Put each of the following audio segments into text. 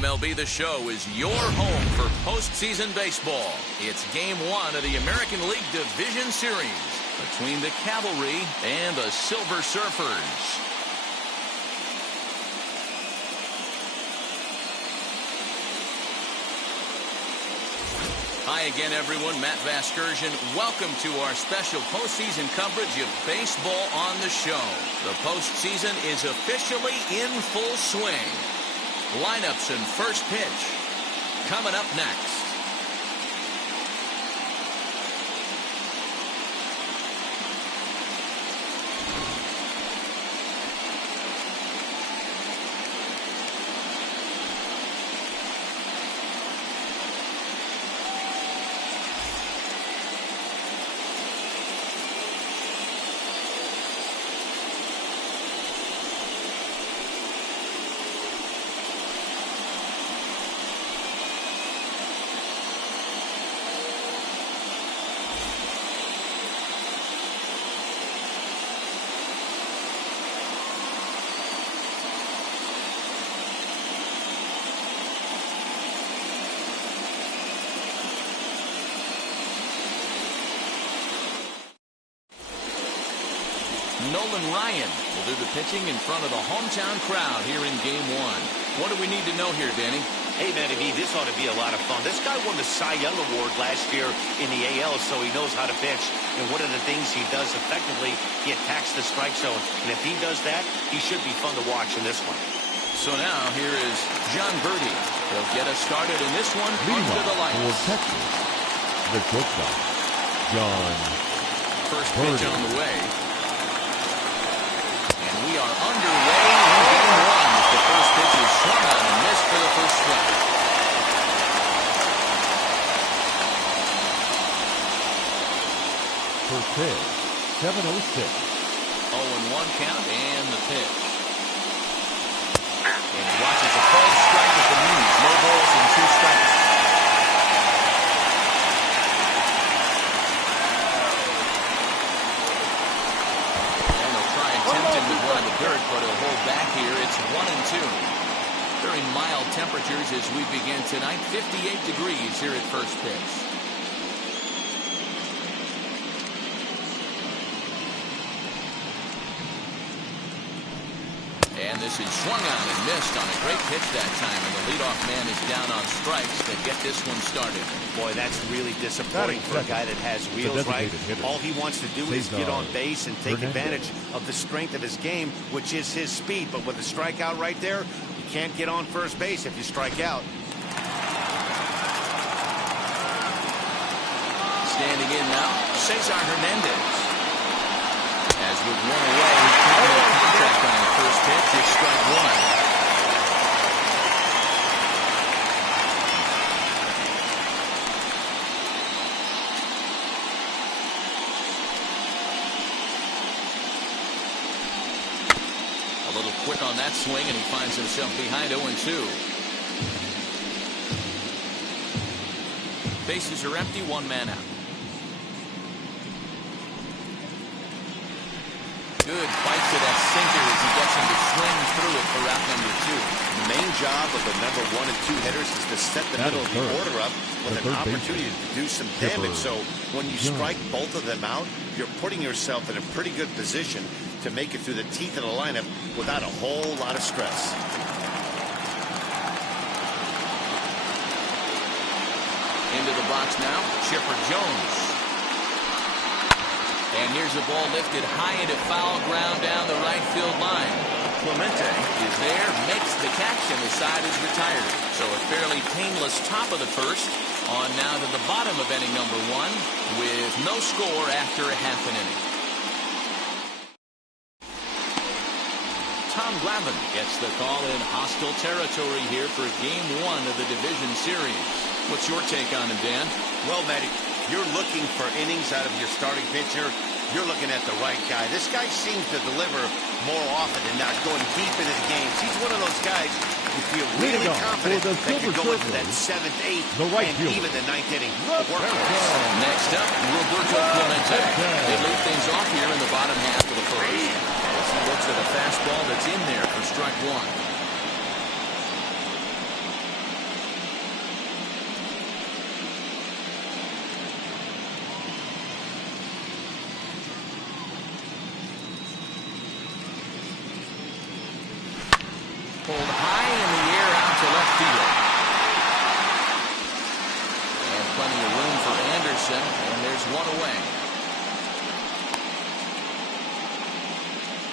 MLB The Show is your home for postseason baseball. It's Game 1 of the American League Division Series between the Cavalry and the Silver Surfers. Hi again, everyone. Matt Vasgersian. Welcome to our special postseason coverage of baseball on the show. The postseason is officially in full swing. Lineups and first pitch coming up next. Nolan Ryan will do the pitching in front of the hometown crowd here in Game 1. What do we need to know here, Danny? Hey, Manny V, this ought to be a lot of fun. This guy won the Cy Young Award last year in the AL, so he knows how to pitch. And one of the things he does effectively, he attacks the strike zone. And if he does that, he should be fun to watch in this one. So now here is John Birdie. He'll get us started in this one under the lights. For Texas, the shortstop, John First Birdie. pitch on the way. We are underway in Game 1. The first pitch is swung on and missed for the first strike. First pitch, 7:06. 0-1 count and the pitch. And he watches a called strike at the knees. No balls and 2 strikes. With one in the dirt, but he'll hold back here. It's 1-2. Very mild temperatures as we begin tonight. 58 degrees here at first pitch. And this is swung on and missed on a great pitch that time. And the leadoff man is down on strikes to get this one started. Boy, that's really disappointing for a guy that has wheels, right? All he wants to do is get on base and take advantage of the strength of his game, which is his speed. But with a strikeout right there, you can't get on first base if you strike out. Standing in now, Cesar Hernandez. As with one away, he's taking a contact on the first pitch. It's strike 1. A little quick on that swing, and he finds himself behind 0-2. Bases are empty, 1 man out. Good bite to that sinker as he gets him to swing through it for out number 2. The main job of the number 1 and 2 hitters is to set the middle of the order up with an opportunity to do some damage. So when you strike both of them out, you're putting yourself in a pretty good position to make it through the teeth of the lineup without a whole lot of stress. Into the box now, Chipper Jones. And here's a ball lifted high into foul ground down the right field line. Clemente is there, makes the catch, and the side is retired. So a fairly painless top of the first. On now to the bottom of inning number 1 with no score after a half an inning. Tom Glavine gets the call in hostile territory here for Game 1 of the Division Series. What's your take on it, Dan? Well, Matty, you're looking for innings out of your starting pitcher. You're looking at the right guy. This guy seems to deliver more often than not, going deep into the games. He's one of those guys you feel really confident that you're going to that 7th, 8th, and even the 9th inning. Next up, Roberto Clemente. They lead things off here in the bottom half of the first. As he looks at a fastball that's in there for strike 1. pulled high in the air out to left field. And plenty of room for Anderson, and there's one away.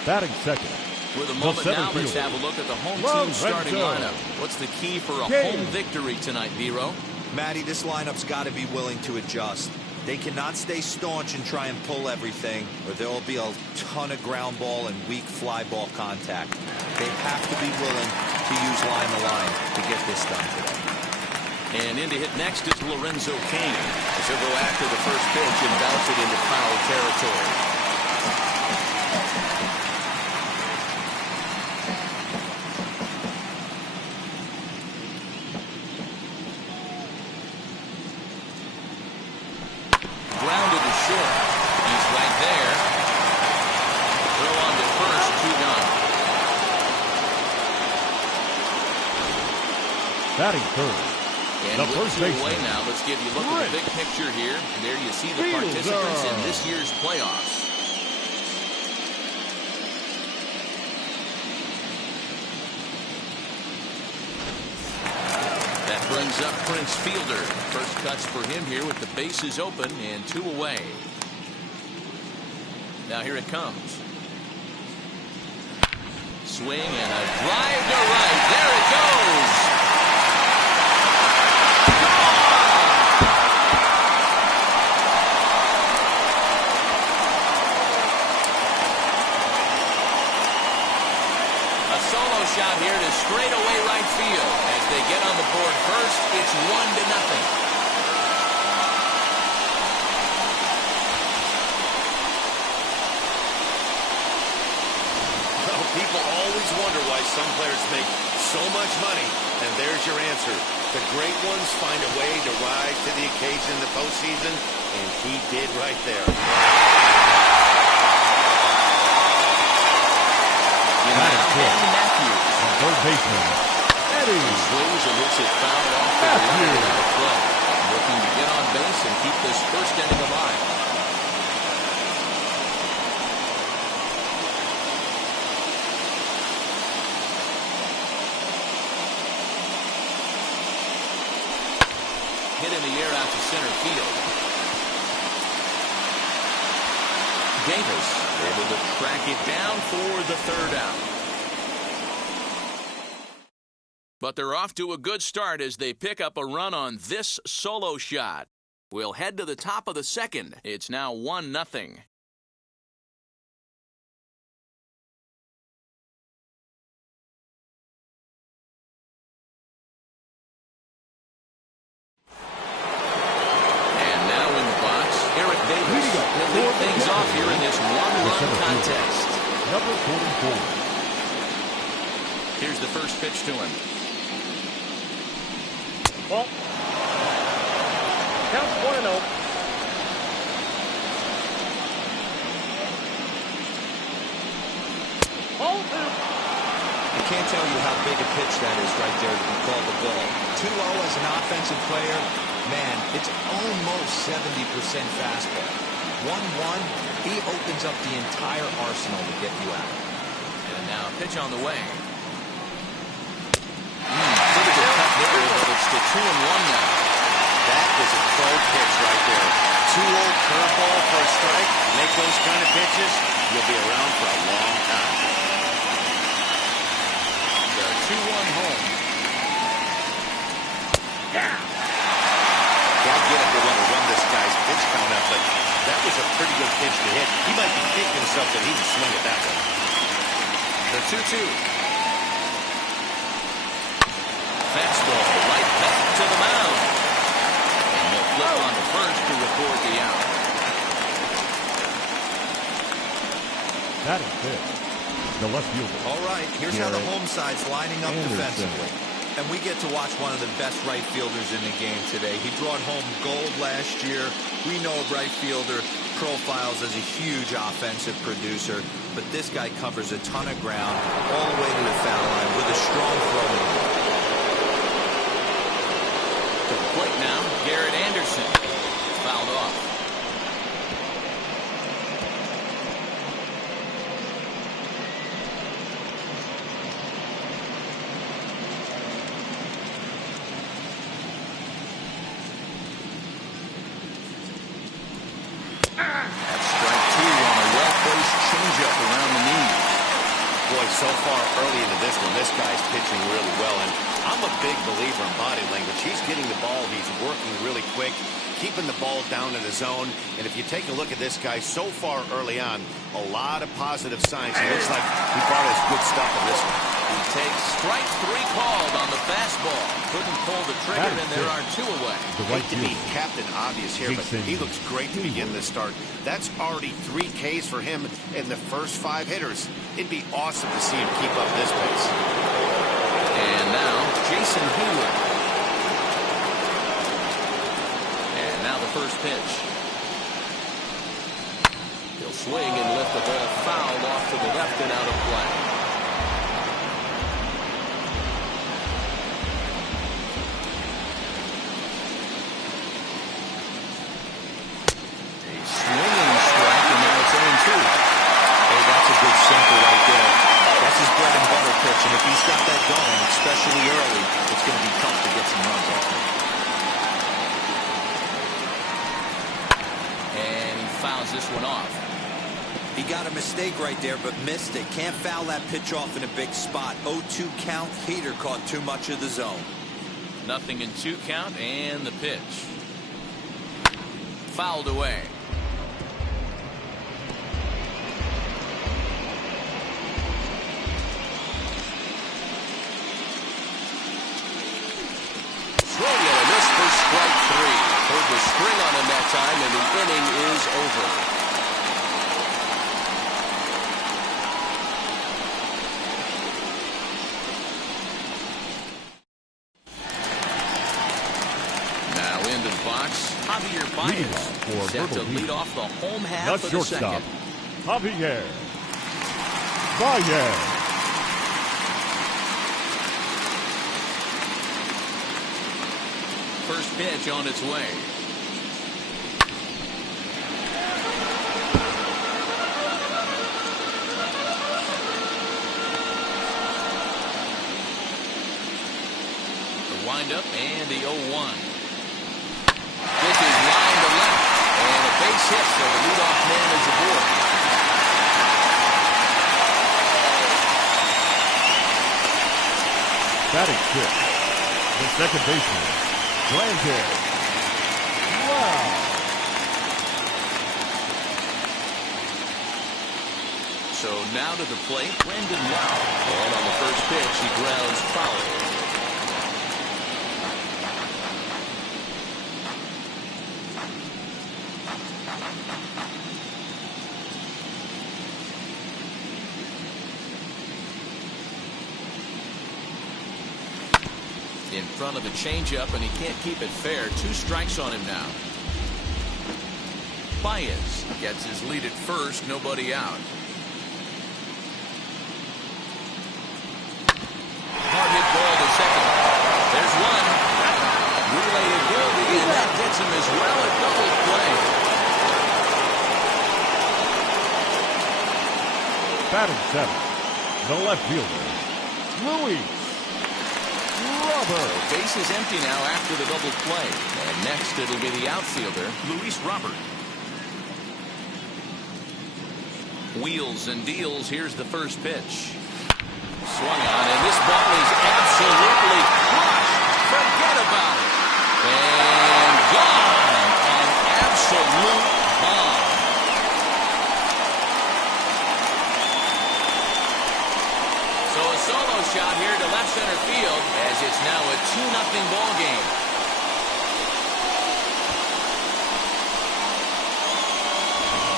Batting second. With a moment now, let's have a look at the home team starting lineup. What's the key for a home victory tonight, Vero? Matty, this lineup's got to be willing to adjust. They cannot stay staunch and try and pull everything, or there will be a ton of ground ball and weak fly ball contact. They have to be willing to use line to line to get this done today. And in to hit next is Lorenzo Cain, as he'll go after the first pitch and bounce it into foul territory. Grounded to short. He's right there. Throw on to first, 2 down. Batting third. And with 2 away now, let's give you a look at the big picture here. And there you see the participants in this year's playoffs. That brings up Prince Fielder. First cuts for him here with the bases open and 2 away. Now here it comes. Swing and a drive to right. There it goes. A solo shot here to straightaway right field. As they get on the board first, it's 1-0. People always wonder why some players make so much money, and there's your answer. The great ones find a way to rise to the occasion in the postseason, and he did right there. Eddie Matthews. Third baseman. Eddie. He swings and hits it foul off the line of the play. Looking to get on base and keep this first inning alive. Hit in the air out to center field. Davis able to track it down for the 3rd out. But they're off to a good start as they pick up a run on this solo shot. We'll head to the top of the 2nd. It's now 1-0. He'll lead things off here in this one-run contest. Number 44. Here's the first pitch to him. Well, count 1-0. Ball 2. I can't tell you how big a pitch that is right there to be called the ball. 2-0 as an offensive player, man, it's almost 70% fastball. 1-1, he opens up the entire arsenal to get you out. And now a pitch on the way. Pretty good cut there, but it's to 2-1 now. That is a pro pitch right there. 2-0 curveball for a strike. Make those kind of pitches, you'll be around for a long time. The 2-1 home. Yeah. God, get it, they want to run this guy's pitch count up, but that was a pretty good pitch to hit. He might be kicking himself that he didn't swing it that way. The 2-2. Fastball right back to the mound. And they'll flip on to first to record the out. Batting 5th. The left fielder. All right, here's how the home side's lining up defensively. And we get to watch one of the best right fielders in the game today. He brought home gold last year. We know a right fielder profiles as a huge offensive producer, but this guy covers a ton of ground all the way to the foul line with a strong throwing ball. To the plate now, Garrett Anderson. Fouled off. So far early into this one, this guy's pitching really well. And I'm a big believer in body language. He's getting the ball. He's working really quick, keeping the ball down in the zone. And if you take a look at this guy so far early on, a lot of positive signs. He looks like he brought us good stuff in this one. He takes strike 3 called on the fastball. Couldn't pull the trigger, and there are 2 away. Hate to be Captain Obvious here, but he looks great to begin this start. That's already 3 Ks for him in the first 5 hitters. It'd be awesome to see him keep up this pace. And now, Jason Hayward. And now the first pitch. He'll swing and lift the ball foul off to the left and out of play. A swinging strike, and now it's 0-2. Hey, that's a good sinker right there. That's his bread and butter pitch, and if he's got that going, especially early, it's going to be tough to get some runs off him. And he fouls this one off. He got a mistake right there, but missed it. Can't foul that pitch off in a big spot. 0-2 count. Heater caught too much of the zone. 0-2 count, and the pitch. Fouled away. Swing and a miss for strike 3. Pulled the string on him that time, and the inning is over. Javier Baez set to lead off the home half of the second. Javier Baez. First pitch on its way. The windup and the 0-1. This is line to left, and a base hit, so the leadoff man is aboard. Batting 6th, the second baseman, Brandon. Wow. So now to the plate, Brandon Wow. And on the first pitch, he grounds foul. In front of the changeup, and he can't keep it fair. 2 strikes on him now. Baez gets his lead at first, nobody out. Hard hit ball to second. There's one. Relay to Gilby, and that gets him as well at double play. Batting 7th, the left fielder, Louis. The base is empty now after the double play. And next it'll be the outfielder, Luis Robert. Wheels and deals. Here's the first pitch. Swung on, and this ball is absolutely crushed. Forget about it. And gone. An absolute bomb. So a solo shot here to left center field, as it's now a 2-0 ball game.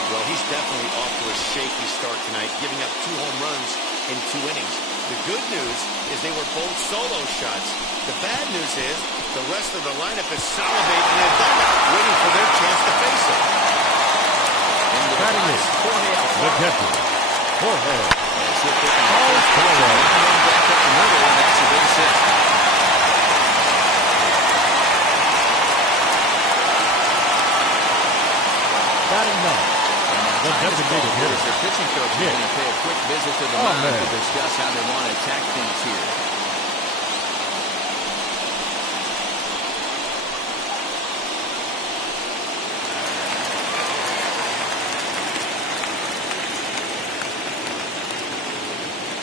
Well, he's definitely off to a shaky start tonight, giving up 2 home runs in 2 innings. The good news is they were both solo shots. The bad news is the rest of the lineup is salivating in their dugout, waiting for their chance to face him. Batting is the catcher, Jorge. Back up the middle, and that's a base hit. Batting 9th, the designated hitter. Their pitching coach is going to pay a quick visit to the mound to discuss how they want to attack things here.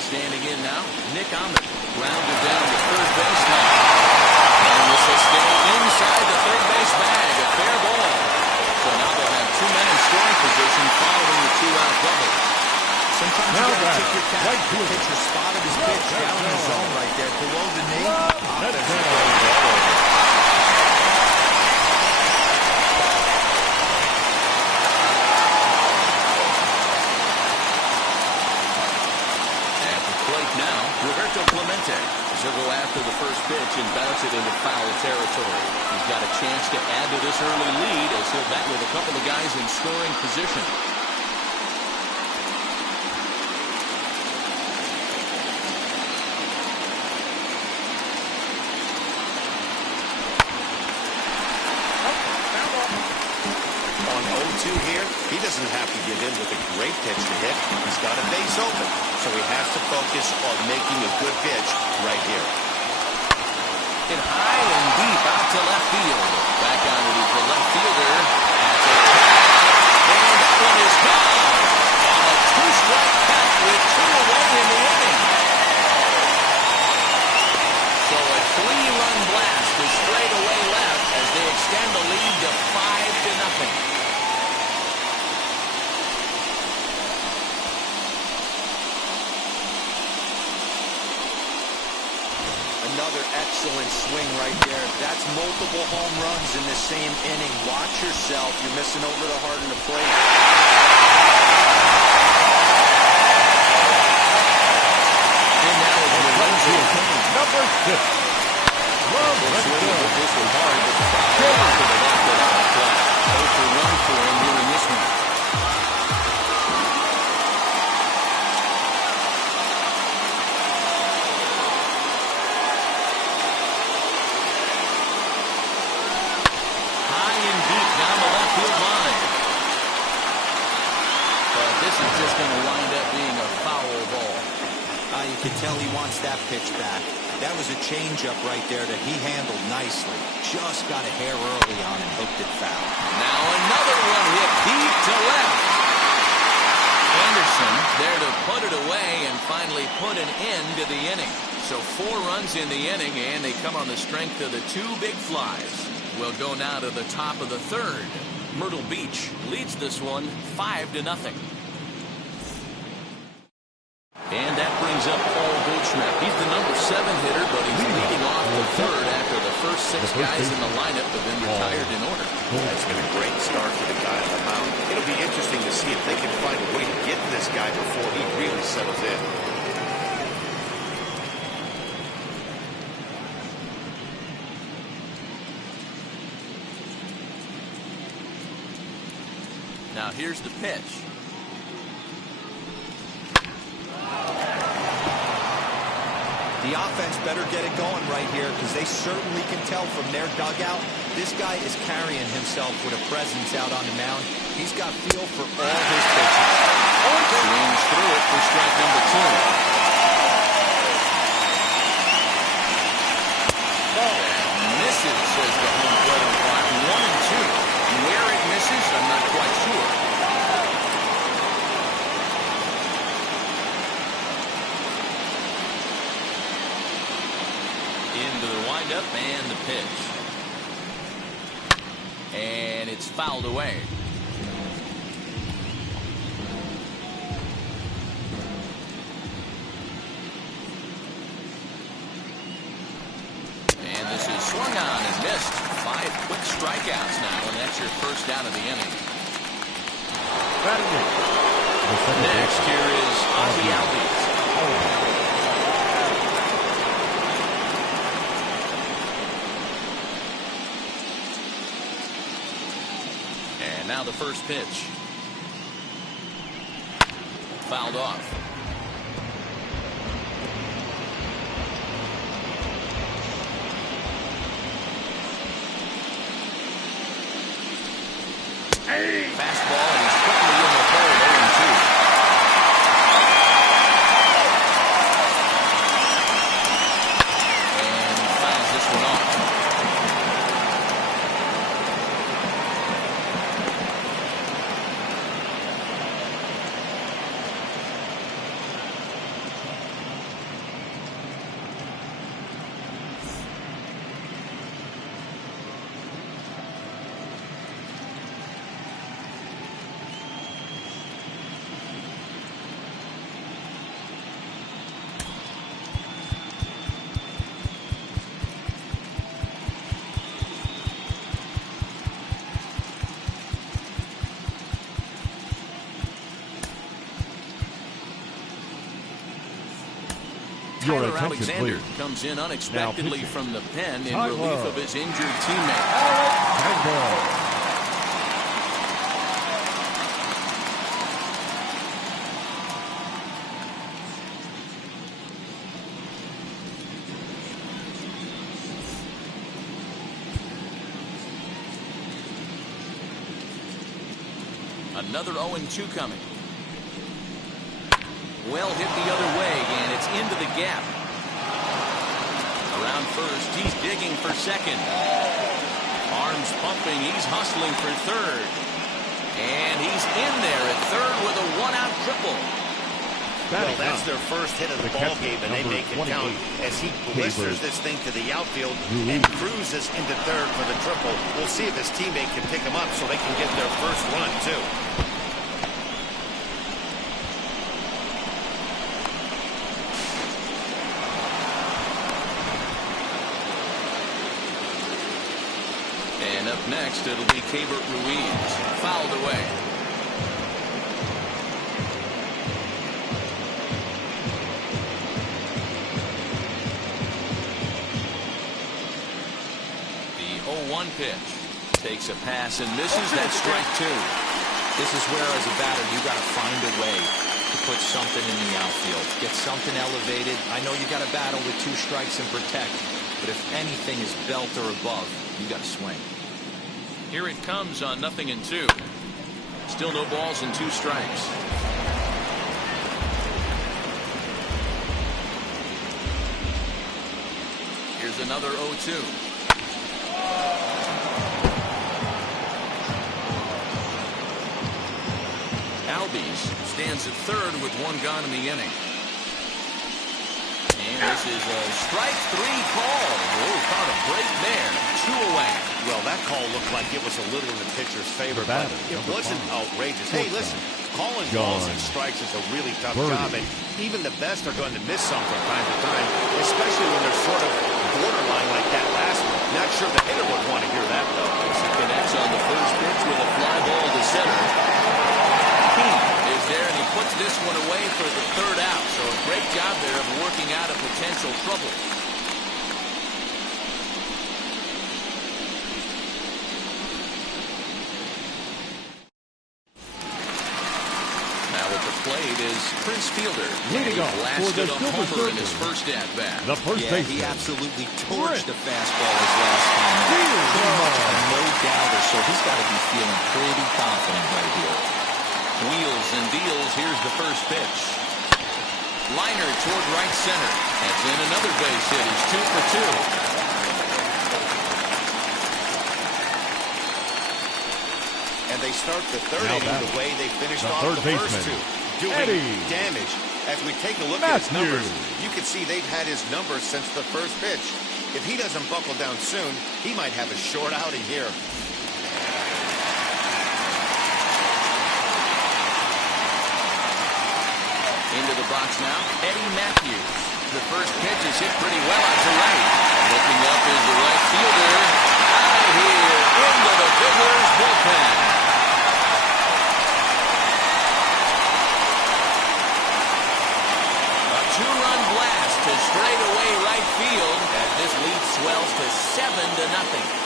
Standing Nick Ahmed grounded down the third baseline. And this will stay inside the third base bag. A fair ball. So now they'll have two men in scoring position following the two-out double. Sometimes you got to take your cap. The pitcher spotted his pitch down in the zone right there. Below the knee. At the plate now, Roberto Clemente. He'll go after the first pitch and bounce it into foul territory. He's got a chance to add to this early lead as he'll bat with a couple of guys in scoring position. On 0-2 here, he doesn't have to get in with a great pitch to hit. He's got a base open, so he has to focus on making a good pitch right here. Hit high and deep out to left field. Back on it is the left fielder. That's a tag. And that one is gone. On a two-strike count with two away in the inning. So a three-run blast is straight away left as they extend the lead to 5-0. Another excellent swing right there. That's multiple home runs in the same inning. Watch yourself. You're missing over the heart of the plate. And now it's the runs in. Number 6. Love, let's go. This one hard, but the foul off to the left without a flag. 0 for 1 for him here in this one. Just going to wind up being a foul ball. You can tell he wants that pitch back. That was a changeup right there that he handled nicely. Just got a hair early on and hooked it foul. Now another one hit deep to left. Anderson there to put it away and finally put an end to the inning. So 4 runs in the inning, and they come on the strength of the 2 big flies. We'll go now to the top of the third. Myrtle Beach leads this one 5-0. And that brings up Paul Goldschmidt. He's the number 7 hitter, but he's leading off the third after the first 6 guys in the lineup have been retired in order. That's been a great start for the guy on the mound. It'll be interesting to see if they can find a way to get to this guy before he really settles in. Now here's the pitch. The offense better get it going right here because they certainly can tell from their dugout this guy is carrying himself with a presence out on the mound. He's got feel for all his pitches. Swings through it for strike number 2. And misses, says the home plate umpire. 1 and 2. Where it misses, I'm not quite sure. Into the windup and the pitch. And it's fouled away. And this is swung on and missed. 5 quick strikeouts now, and that's your first out of the inning. Next, here is Ozzie Albies. And now the first pitch. Fouled off. Fastball, and he's quickly in the hole, 0-2. And fouls this one off. Your Tyler attention, Alexander please. comes in unexpectedly pitching. from the pen in Tyler. relief of his injured teammate. Tango. Another 0-2 coming. Well hit the other way, and it's into the gap. Around first, he's digging for second. Arms pumping, he's hustling for third. And he's in there at third with a one-out triple. Well, that's their first hit of the ball game, and they make it count as he blisters this thing to the outfield and cruises into third for the triple. We'll see if his teammate can pick him up so they can get their first run, too. And up next, it'll be Ruiz. Fouled away. The 0-1 pitch. Takes a pass and misses. That strike two. This is where, as a batter, you got to find a way to put something in the outfield. Get something elevated. I know you got to battle with 2 strikes and protect, but if anything is belt or above, you got to swing. Here it comes on 0-2. Still no balls and 2 strikes. Here's another 0-2. Albies stands at third with 1 gone in the inning. And this is a strike 3 call. Oh, caught a break there. 2 away. Well, that call looked like it was a little in the pitcher's favor, but it wasn't outrageous. Hey, listen, calling balls and strikes is a really tough job, and even the best are going to miss some from time to time, especially when they're sort of borderline like that last one. Not sure the hitter would want to hear that, though. He connects on the first pitch with a fly ball to center. King is there, and he puts this one away for the 3rd out. So a great job there of working out a potential trouble. Now at the plate is Prince Fielder. Leading off for Blasted the a Silver homer in his Surfer. first at-bat. The first baseman. He absolutely torched the fastball his last time out. Pretty much a no-doubter, so he's got to be feeling pretty confident right here. Wheels and deals. Here's the first pitch. Liner toward right center. That's in another base hit. He's 2 for 2. And they start the 3rd inning the way they finished off the first 2. Doing damage. As we take a look at his numbers, you can see they've had his numbers since the first pitch. If he doesn't buckle down soon, he might have a short outing here. Into the box now, Eddie Matthews. The first pitch is hit pretty well out to right. Looking up is the right fielder. Out of here, into the Fiddler's bullpen. A 2-run blast to straightaway right field as this lead swells to 7-0.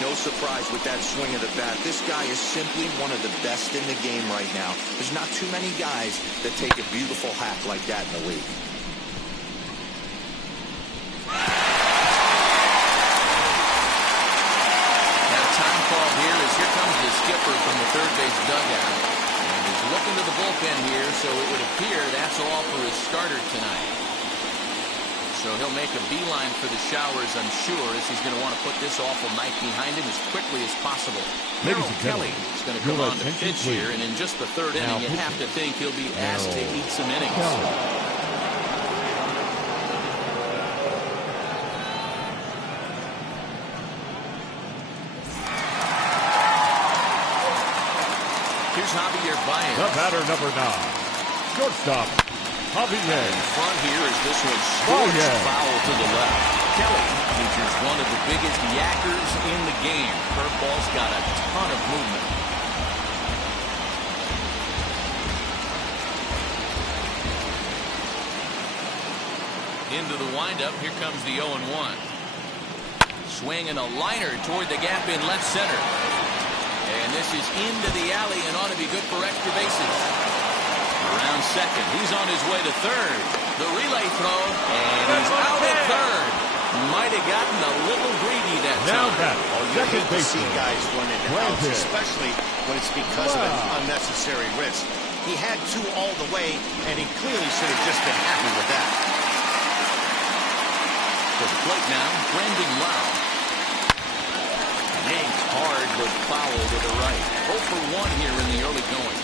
No surprise with that swing of the bat. This guy is simply one of the best in the game right now. There's not too many guys that take a beautiful hack like that in the league. Now time called here as here comes the skipper from the third base dugout. And he's looking to the bullpen here, so it would appear that's all for his starter tonight. So he'll make a beeline for the showers, I'm sure, as he's going to want to put this awful night behind him as quickly as possible. Merrill Kelly is going to come on to pitch here, and in just the 3rd inning, you have to think he'll be asked to eat some innings. Here's Javier Baez. The batter, number 9. Shortstop. Javier. In front here as this one scorched foul to the left. Kelly features one of the biggest yackers in the game. Curveball's got a ton of movement. Into the windup. Here comes the 0-1. Swing and a liner toward the gap in left center. And this is into the alley and ought to be good for extra bases. Around second. He's on his way to third. The relay throw. And he's out at third. Might have gotten a little greedy that time. You hate to see guys run into outs, especially when it's because of an unnecessary risk. He had two all the way, and he clearly should have just been happy with that. To the plate now, Brandon Lau. Yanked hard, but foul to the right. 0 for 1 here in the early going.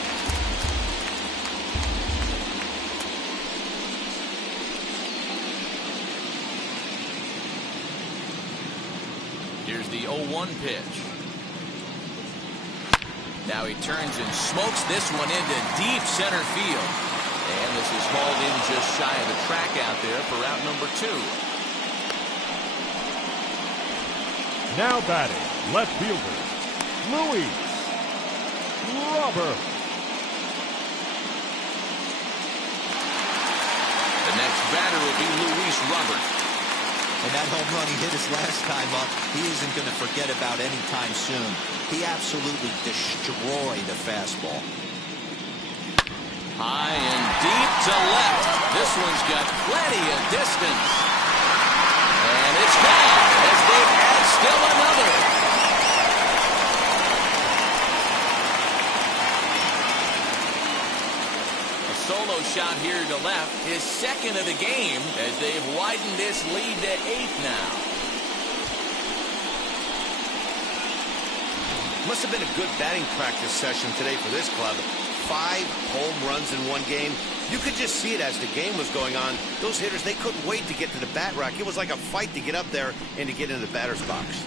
Here's the 0-1 pitch. Now he turns and smokes this one into deep center field. And this is hauled in just shy of the track out there for out number 2. Now batting, left fielder, Luis Robert. The next batter will be Luis Robert. And that home run he hit his last time up, he isn't going to forget about anytime soon. He absolutely destroyed the fastball. High and deep to left. This one's got plenty of distance. And it's gone as they add still another. A solo shot here to left, his second of the game as they've widened this lead to 8 now. Must have been a good batting practice session today for this club. 5 home runs in one game. You could just see it as the game was going on. Those hitters, they couldn't wait to get to the bat rack. It was like a fight to get up there and to get into the batter's box.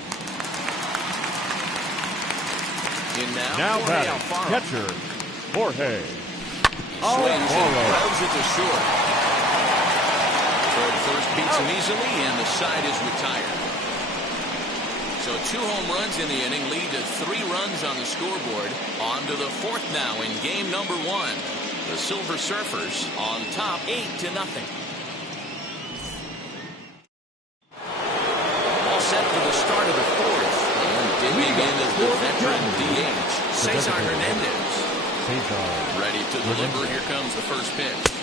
In Now batting, catcher, Jorge. Swings and throws it to short. Toward first beats him easily, and the side is retired. So 2 home runs in the inning lead to 3 runs on the scoreboard. On to the 4th now in game number 1. The Silver Surfers on top 8-0. All set for the start of the 4th. And digging in is the veteran DH, Cesar Hernandez. Ready to deliver. Here comes the first pitch.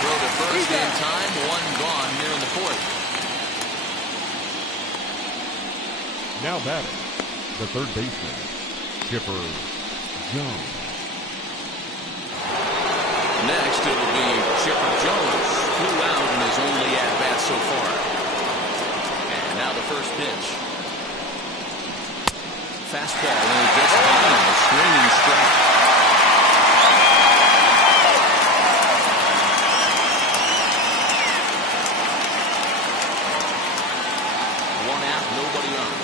Throw to first in time, 1 gone here in the 4th. Now batting, the third baseman, Chipper Jones. Next, it'll be Chipper Jones, flew out in his only at-bat so far. And now the first pitch. Fastball, and he gets by a swinging strike. 1 out, nobody on.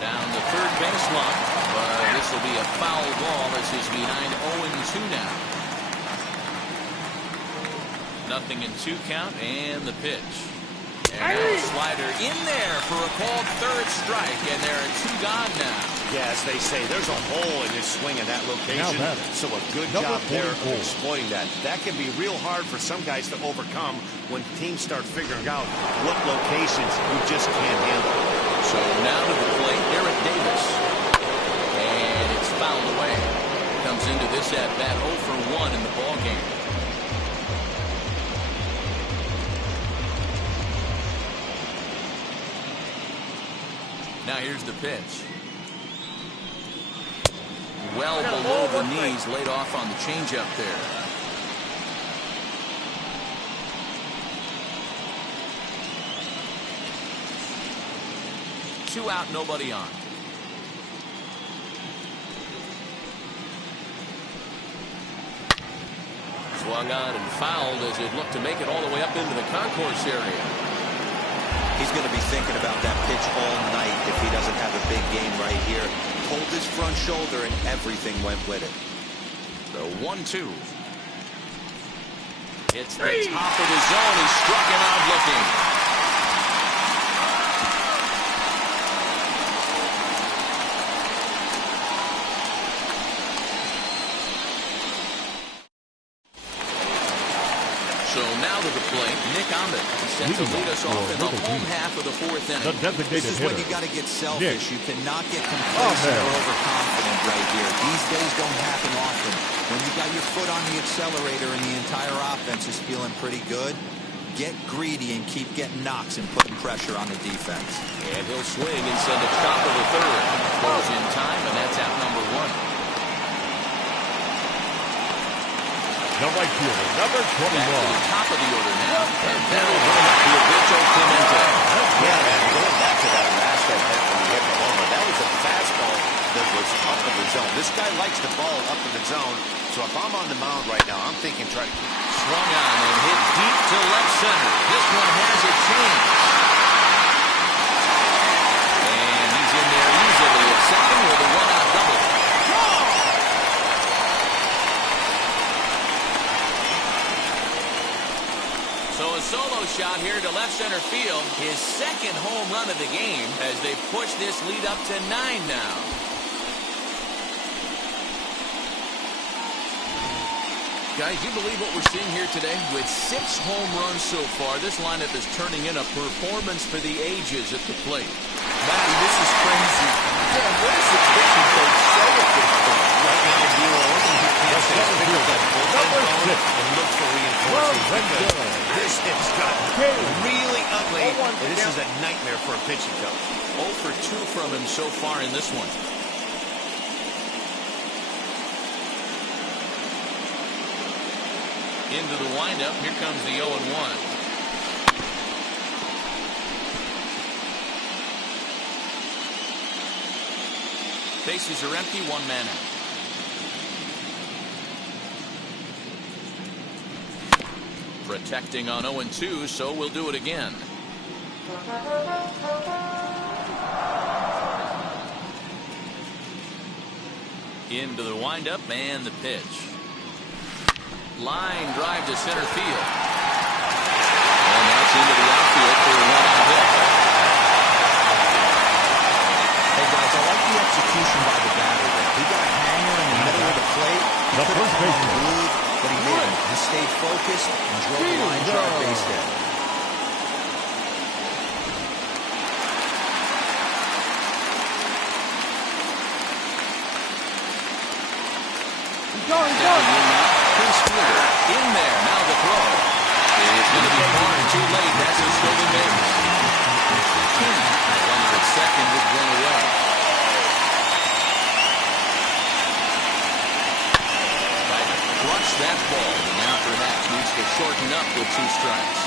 Down the third baseline, but this will be a foul ball. This is behind 0-2 now. Nothing in 2 count, and the pitch. And now a slider in there for a called third strike, and there are 2 gone now. Yeah, as they say, there's a hole in his swing in that location. So a good job there of exploiting that. That can be real hard for some guys to overcome when teams start figuring out what locations you just can't handle. So now to the plate, Eric Davis. And it's fouled away. Comes into this at-bat 0 for 1 in the ballgame. Now here's the pitch. Well below the knees, laid off on the changeup there. Two out, nobody on. Swung on and fouled as it looked to make it all the way up into the concourse area. He's going to be thinking about that pitch all night if he doesn't have a big game right here. Pulled his front shoulder and everything went with it. The 1-2. It's the top of the zone. He struck him out looking. So now to the plate, Nick Ahmed set to lead us off in the home half of the fourth inning. This is when you got to get selfish. You cannot get complacent or overconfident right here. These days don't happen often. When you got your foot on the accelerator and the entire offense is feeling pretty good, get greedy and keep getting knocks and putting pressure on the defense. And he'll swing and send it top of the third. Goes in time, and that's out number one. The right fielder, number 21. Back to the top of the order now. And that'll bring up the Roberto Clemente. Yeah, man, going back to that last at bat when he hit the homer, that was a fastball that was up in the zone. This guy likes the ball up in the zone, so if I'm on the mound right now, I'm thinking try to... Swung on and hit deep to left center. This one has a chance. And he's in there easily at second with a one-out double. So a solo shot here to left center field. His second home run of the game as they push this lead up to 9 now. Guys, you believe what we're seeing here today? With 6 home runs so far, this lineup is turning in a performance for the ages at the plate. Matty, this is crazy. Yeah, what does the pitching coach say at this point? Right now, the only thing he can't say is pick up that bullpen phone and look for reinforcements because this has gotten really ugly, and this is a nightmare for a pitching coach. 0 for 2 from him so far in this one. Into the windup. Here comes the 0-1. Bases are empty. 1 man out. Protecting on 0-2, so we'll do it again. Into the windup and the pitch. Line drive to center field. And that's into the outfield for a one-out hit. Hey, guys, I like the execution by the batter there. He got a hanger in the middle of the plate. He could have gone glued, but he didn't. He stayed focused and drove the line drive base hit. In there, now the throw. It's going to be far too late. That's a stolen base. King, runner at second with one away. Tried to crush that ball, and now perhaps needs to shorten up with 2 strikes.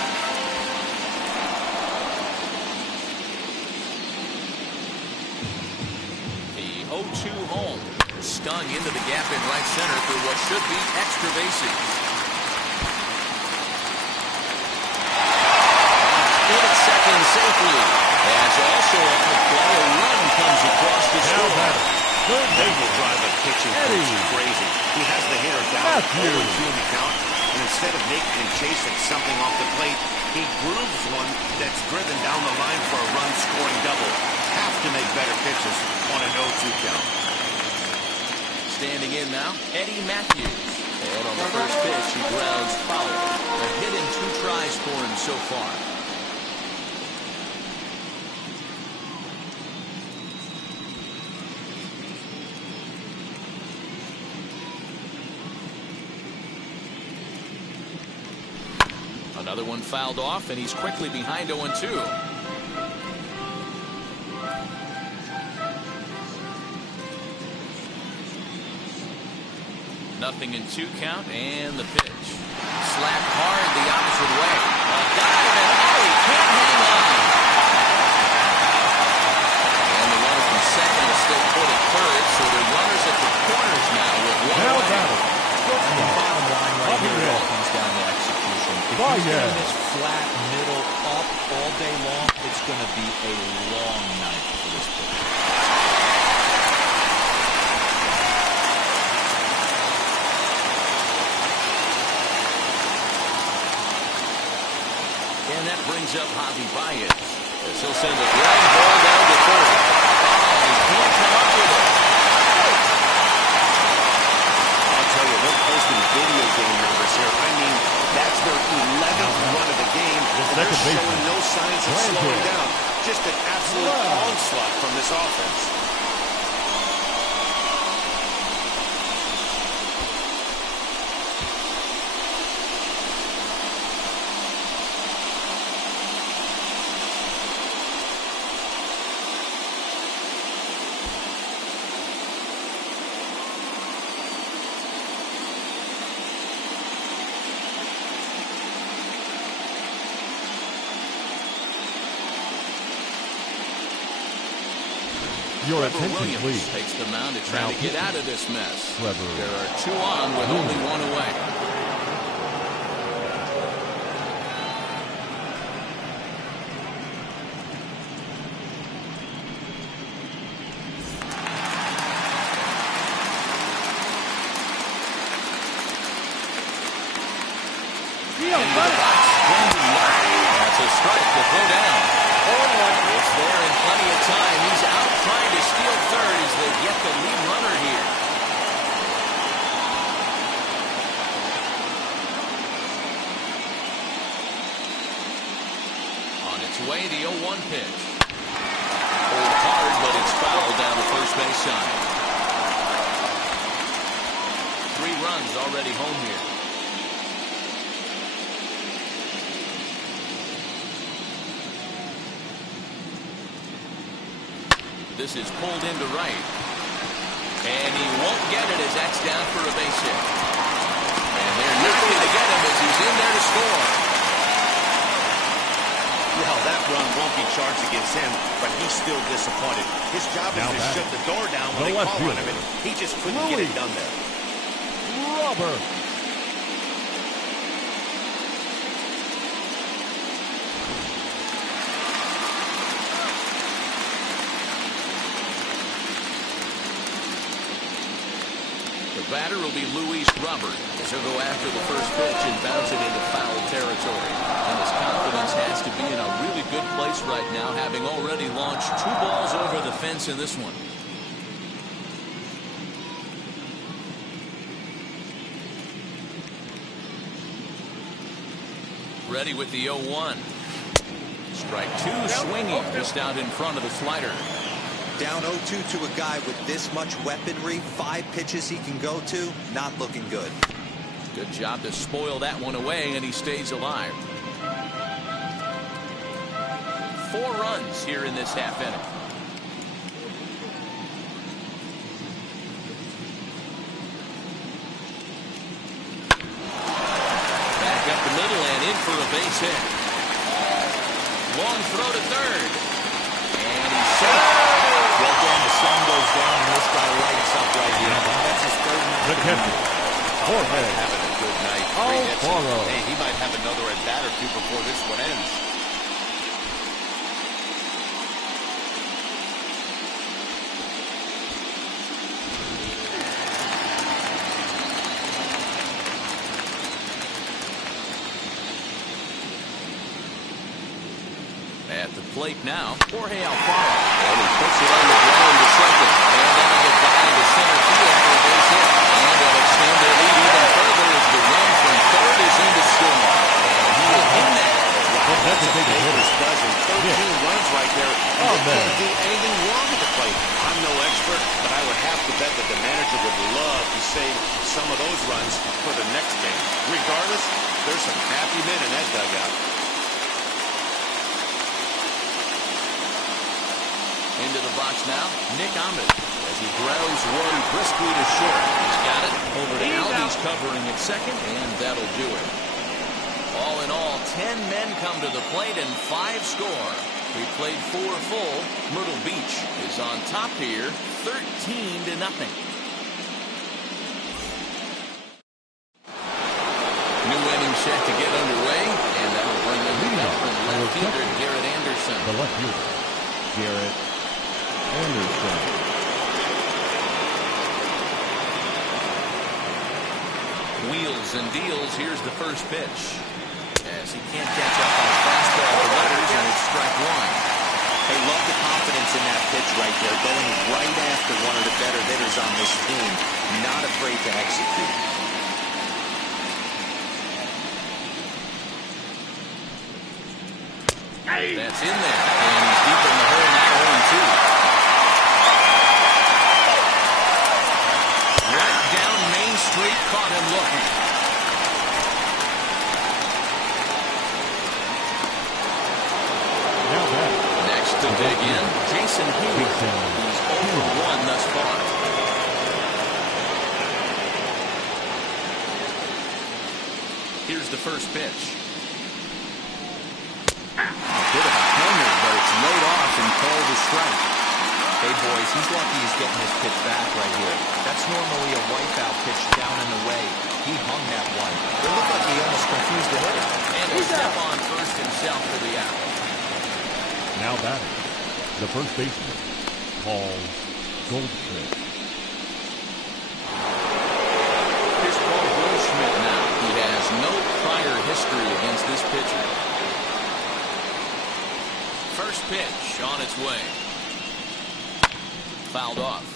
The 0-2 home. Stung into the gap in right center for what should be extra bases. In at second safely. As also on the play, a run comes across the score. They will drive a pitching coach crazy. He has the hitter down 0-2 in the count, and instead of making him chase at something off the plate, he grooves one that's driven down the line for a run-scoring double. Have to make better pitches on an 0-2 count. Standing in now, Eddie Matthews. And on the first pitch, he grounds foul. A hit in 2 tries for him so far. Another one fouled off, and he's quickly behind 0-2. Nothing in 2 count, and the pitch. Slapped hard the opposite way. A dive, and he can't hang on. And the runner from second is still put at third, so the runners at the corners now with 1 away. And the bottom line right here, it all comes down to execution. If he's getting this flat middle up all day long, it's going to be a long night for this pitcher. brings up Javi Baez. As he'll send a ground ball down to third. Oh, he can't come up with it. I'll tell you, they're posting video game numbers here. I mean, that's their 11th run of the game, and they're showing no signs of slowing down. Just an absolute onslaught from this offense. Your Trevor attention, Williams please. takes the mound to try Now to get out of this mess. Trevor There are 2 on with only 1 away. Into the box, swinging left. That's a strike to throw down. It's there in plenty of time. He's out trying to steal third as they get the lead runner here. On its way, the 0-1 pitch. Pulled hard, but it's fouled down the first base side. 3 runs already home here. This is pulled into right. And he won't get it as that's down for a base hit. And they're looking to get him as he's in there to score. Well, that run won't be charged against him, but he's still disappointed. His job is to shut the door down when they call on him, and he just couldn't get it done there. Robert. The batter will be Luis Robert as he'll go after the first pitch and bounce it into foul territory. And his confidence has to be in a really good place right now, having already launched 2 balls over the fence in this one. Ready with the 0-1. Strike 2 swinging just out in front of the slider. Down 0-2 to a guy with this much weaponry, 5 pitches he can go to, not looking good. Good job to spoil that one away, and he stays alive. 4 runs here in this half inning. Back up the middle and in for a base hit. Long throw to third. And he's safe. Well, again, the sun goes down and this guy lights up right here. That's his 3rd night. The catcher, Jorge Having a good night. 3 hits. Alfaro. Hey, he might have another at bat or 2 before this one ends. At the plate now, Jorge Alfaro. And he puts it on the ground to second. And that'll get by into center field for a base hit. And they'll extend their lead even further as the run from third is in to score. And he will hit that. That's a big hitter. 13 runs right there. Oh, He man. can't do anything wrong at the plate. I'm no expert, but I would have to bet that the manager would love to save some of those runs for the next game. Regardless, there's some happy men in that dugout. Into the box now, Nick Ahmed as he grounds one briskly to short. He's got it over to Albies covering at second, and that'll do it. All in all, 10 men come to the plate and 5 score. We played 4 full. Myrtle Beach is on top here, 13-0. New inning set to get underway, and that'll bring in the veteran left fielder Garrett Anderson. The left fielder, Garrett Anderson. Wheels and deals. Here's the first pitch. As he can't catch up on a fastball. fastball for letters, and it's strike one. They love the confidence in that pitch right there, going right after one of the better hitters on this team, not afraid to execute. That's in there, and he's deep in the hole now, 0-2. Right down Main Street, caught him looking. Next to dig in, Jason Hewitt. He's 0-1 thus far. Here's the first pitch. A bit of a hanger, but it's laid off and called a strike. Hey, boys, he's lucky he's getting his pitch back right here. That's normally a wipeout pitch down and away. He hung that one. It looked like he almost confused the hitter. And a step on first himself for the out. Now batting, the first baseman, Paul Goldschmidt. Here's Paul Goldschmidt now. He has no prior history against this pitcher. First pitch on its way. Fouled off.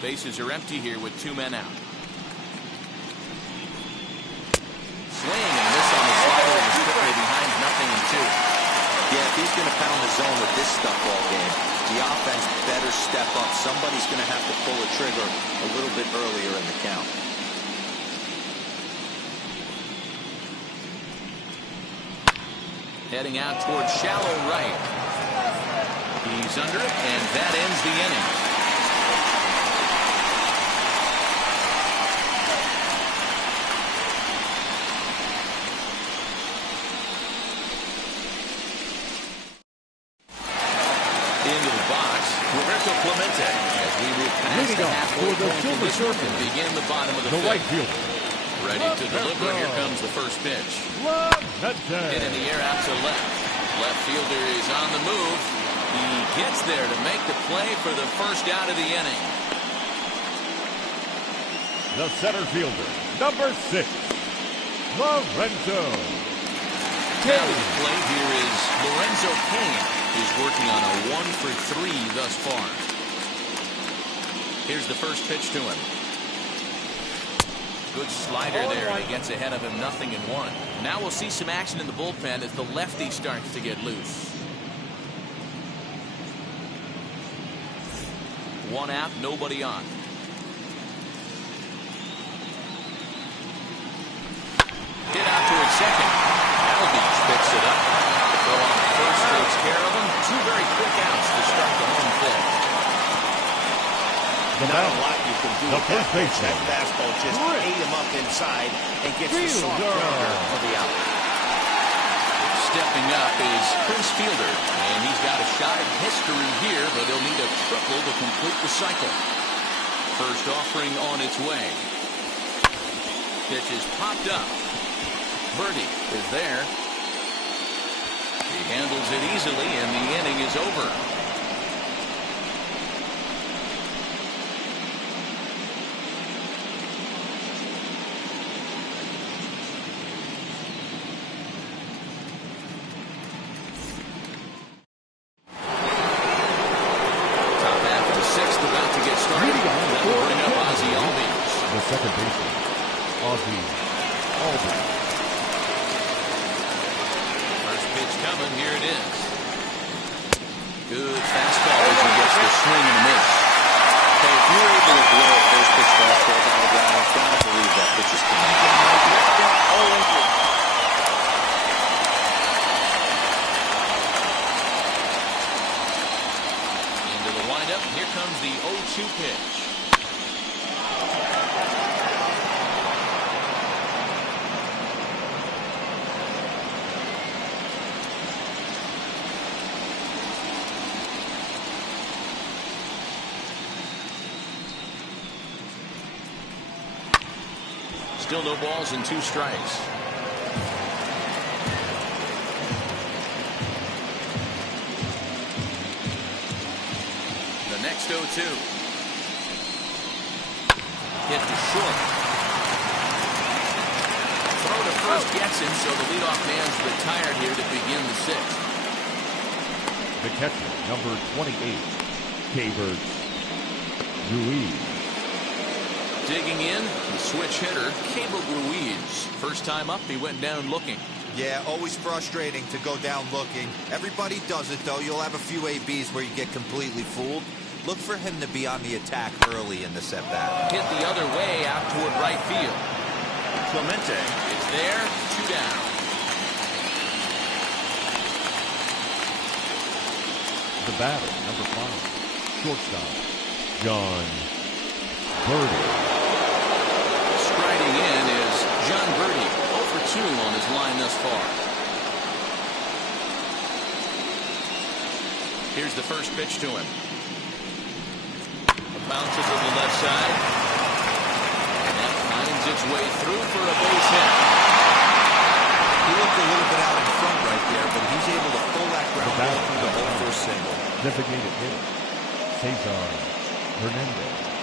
Bases are empty here with 2 men out. Swing and a miss on the slider, and strictly behind 0-2. Yeah, if he's going to pound the zone with this stuff all game, the offense better step up. Somebody's going to have to pull a trigger a little bit earlier in the count. Heading out towards shallow right. He's under it, and that ends the inning. Into the box, Roberto Clemente. As we move past the halfway point of this one and begin the bottom of the fifth. Right fielder. Ready to deliver. Here comes the first pitch. Hit in the air out to left. Left fielder is on the move. He gets there to make the play for the first out of the inning. The center fielder, number 6, Lorenzo. Now to the plate here is Lorenzo Cain. He's working on a 1-for-3 thus far. Here's the first pitch to him. Good slider there, and he gets ahead of him 0-1. Now we'll see some action in the bullpen as the lefty starts to get loose. 1 out, nobody on. Hit out towards second. Albies picks it up. The throw on first takes care of him. 2 very quick outs to start the home fifth. Not a lot you can do with that pitch. That fastball just ate him up inside and gets the soft grounder for the out. Stepping up is Chris Fielder, and he's got a shot at history here, but he'll need a triple to complete the cycle. First offering on its way. Pitch is popped up. Birdie is there. He handles it easily, and the inning is over. Second baseman, ULB. First pitch coming, here it is. Good fastball as he gets the swing and a miss. Hey, if you're able to blow a first pitch fastball down the guy, I've got to believe that pitch is coming again right here. Into the windup, here comes the 0-2 pitch. Still no balls and 2 strikes. The next 0-2. Hit to short. throw to first gets him, so the leadoff man's retired here to begin the sixth. The catcher, number 28, Cavalry. Ruiz. Digging in, the switch hitter, Cavalry. First time up, he went down looking. Yeah, always frustrating to go down looking. Everybody does it, though. You'll have a few ABs where you get completely fooled. Look for him to be on the attack early in the at-bat. Hit the other way out toward right field. Clemente is there, 2 down. The batter, number 5, shortstop, John Birdie. Striding in is John Birdie, 0 for 2 on his line thus far. Here's the first pitch to him. Bounces to the left side. And that finds its way through for a base hit. He looked a little bit out in front right there, but he's able to pull that ground ball through the hole for a single. Designated hitter, Cesar Hernandez.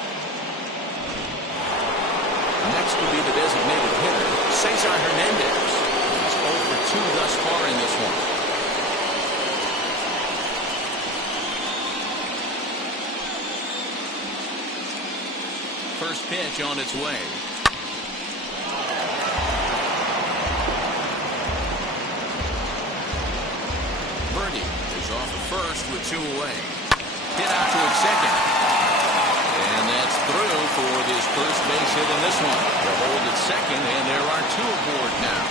Next will be the designated hitter, Cesar Hernandez. He's 0 for 2 thus far in this one. First pitch on its way. Birdie is off at first with 2 away. Hit out toward second. And that's through for this first base hit in this one. The hold at second, and there are 2 aboard now.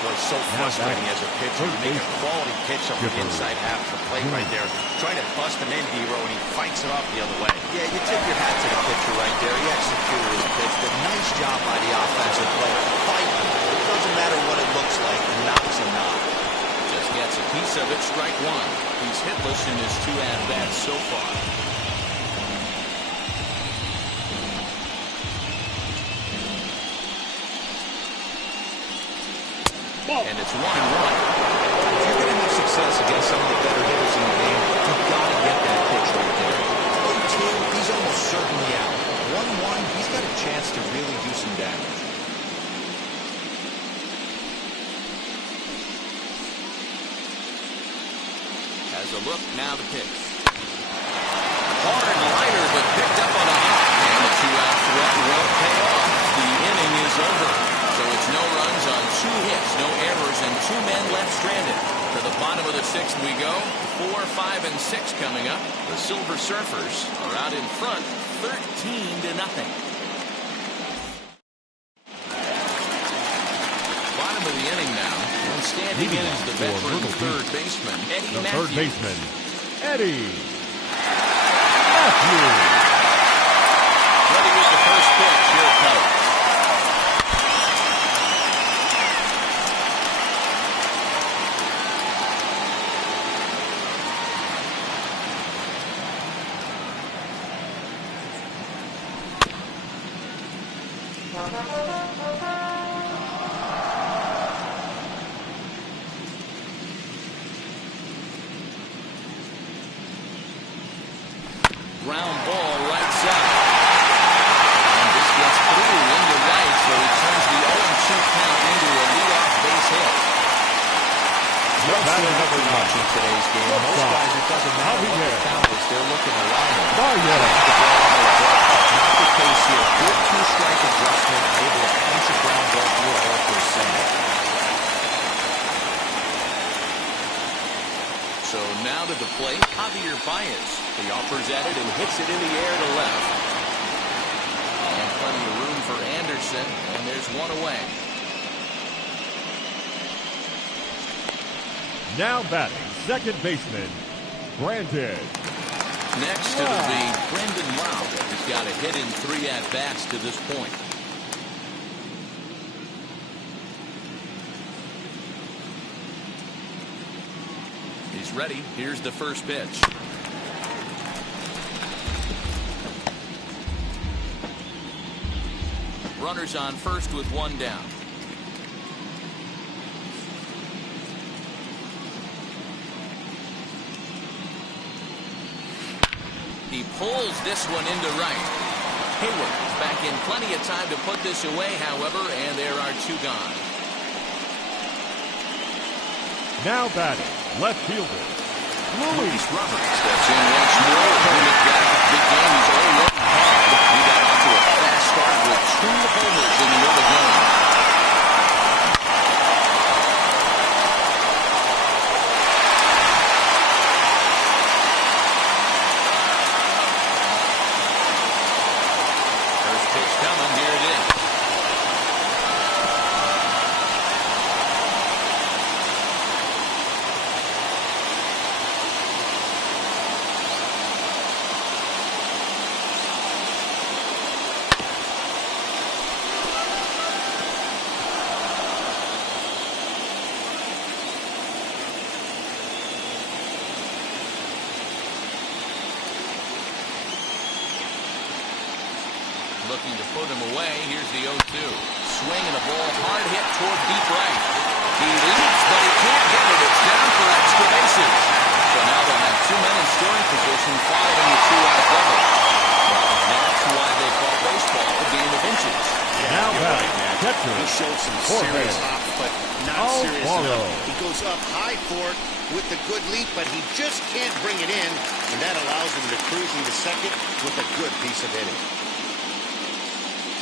Well, it's so frustrating as a pitcher. You make a quality pitch up the inside half of the plate right there. Trying to bust him in, D-Row, and he fights it off the other way. Yeah, you tip your hat to the pitcher right there. He executed his pitch, but nice job by the offensive player. Fighting. It doesn't matter what it looks like. The knock's a knock. Just gets a piece of it, strike 1. He's hitless in his 2 at-bats so far. And it's 1-1. If you're going to have success against some of the better hitters in the game, you've got to get that pitch right there. 0-2, he's almost certainly out. 1-1, he's got a chance to really do some damage. Has a look, now the pitch. Hard liner, but picked up on a hop. And the 2-out threat won't pay off. The inning is over. So it's no runs on 2 hits, no errors, and 2 men left stranded. To the bottom of the 6th we go. 4, 5, and 6 coming up. The Silver Surfers are out in front, 13-0. Bottom of the inning now. And standing in is the veteran third baseman, Eddie Matthews. Third baseman, Eddie Matthews. Ready with the first pitch. Here it comes. Ground ball right side. And this gets through into right, so he turns the 0-2 count into a leadoff base hit. Batter number 9. In today's game, most guys, it doesn't matter what the count is, they're looking to line it. Not the case here. Good 2-strike adjustment, able to punch a ground ball through a hole for a single. So now to the plate, Javier Baez. He offers at it and hits it in the air to left. And plenty of room for Anderson, and there's 1 away. Now batting, second baseman, Brandon. Next it'll be Brendan Lau. He's got a hit in 3 at-bats to this point. He's ready. Here's the first pitch. Runners on first with 1 down. He pulls this one into right. Hayward back in plenty of time to put this away, however, and there are two gone. Now batting, left fielder, Luis Roberts steps in once more. He's got a big game. He's already called. He got off to a fast start with 2 homers in the early game. First pitch coming. Here it is. Looking to put him away. Here's the 0-2. Swing and a ball hard hit toward deep right. He leaps, but he can't get it. It's down for extra bases. So now they'll have 2 men in scoring position following the 2-out double. Well, that's why they call baseball a game of inches. now batting, Matt. catcher, He showed some Jorge serious hop, but not serious Alfaro. enough. He goes up high for it with the good leap, but he just can't bring it in, and that allows him to cruise into second with a good piece of hitting.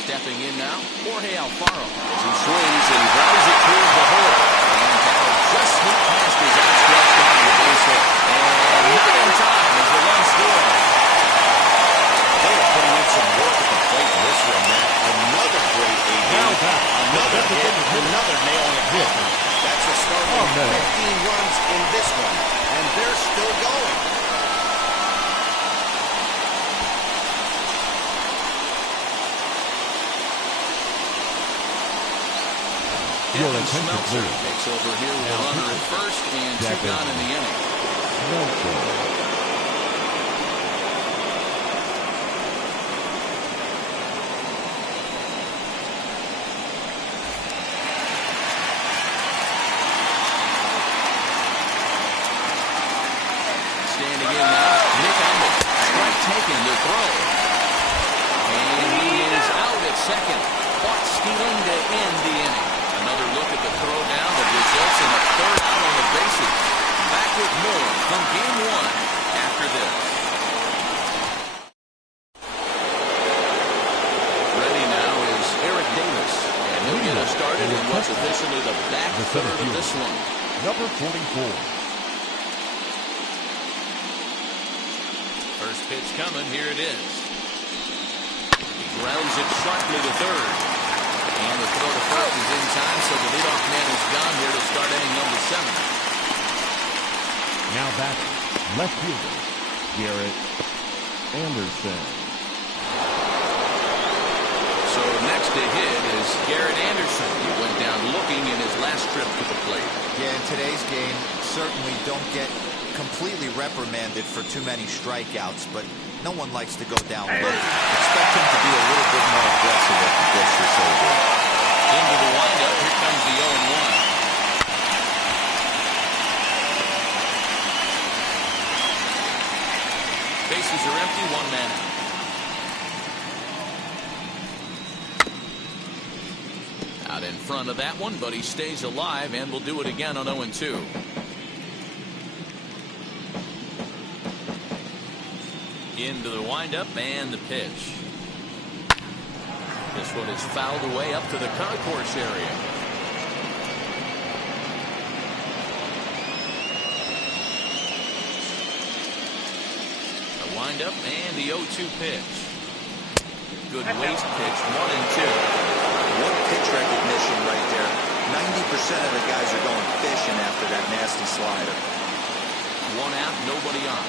Stepping in now, Jorge Alfaro. As he swings and drives it towards the hole. And that'll just sneak past his outstretched arm to base hit. And not in time as the run scores. They are putting in some work at the plate in this one, Matt. Another great AB. Now back. Another That's a hit, good hit. another nailing it hit. That's a start Oh, with man. 15 runs in this one, and they're still going. Your Kevin attention, Smeltzer please. takes over here with a runner at first and 2 Jack gone in the inning. Smeltzer. Standing in now, Nick Emmett. Strike taken to throw. And he is out at second. Caught stealing to end the inning. Another look at the throw down that results in a 3rd out on the bases. Back with more from game 1 after this. Ready now is Eric Davis. And he'll get us started in what's officially the back The third center of fielder. this one. Number 44. First pitch coming. Here it is. He grounds it sharply to third. And the throw to first is in time, so the leadoff man is gone here to start inning number 7. Now batting, left fielder, Garrett Anderson. So next to hit is Garrett Anderson. He went down looking in his last trip to the plate. Yeah, in today's game, certainly don't get completely reprimanded for too many strikeouts, but no one likes to go down looking. Expect him to be a little bit more aggressive if he gets this over. Into the windup. Here comes the 0-1. Bases are empty. 1 man out. Out in front of that one, but he stays alive and will do it again on 0-2. Into the windup and the pitch. This one is fouled away up to the concourse area. The windup and the 0-2 pitch. Good waist pitch, 1-2. What pitch recognition right there. 90% of the guys are going fishing after that nasty slider. 1 out, nobody on.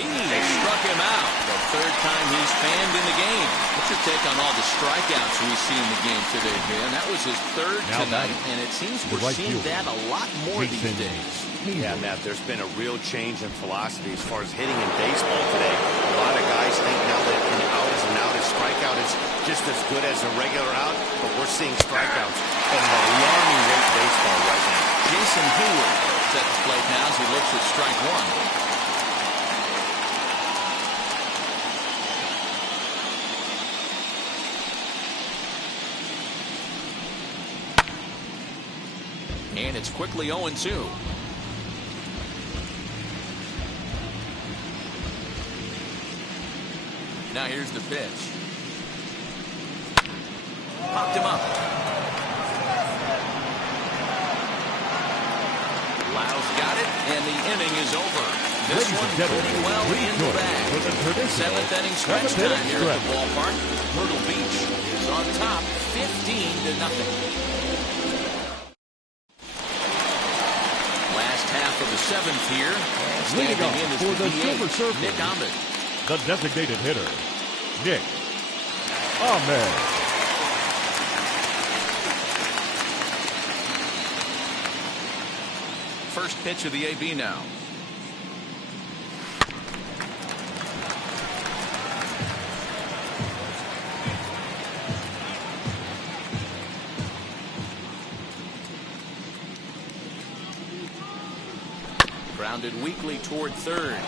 He struck him out. The 3rd time he's fanned in the game. What's your take on all the strikeouts we see in the game today, man? That was his 3rd Now tonight, batting, and it seems the we're right seeing fielder, that a lot more these Jason days. Yeah, Matt, there's been a real change in philosophy as far as hitting in baseball today. A lot of guys think now that an out is an out, a strikeout is just as good as a regular out, but we're seeing strikeouts at an alarming rate in baseball right now. Jason Hayward steps at his plate now as he looks at strike one. And it's quickly 0-2. Now here's the pitch. Popped him up. Lau's got it, and the inning is over. This one pretty well in the bag. Seventh inning stretch time here at the ballpark. Myrtle Beach is on top, 15-0. Half of the seventh here. Leading off in for the Silver Surfer, Nick Ahmed. the designated hitter, Nick Ahmed. First pitch of the AB now. Grounded weakly toward third.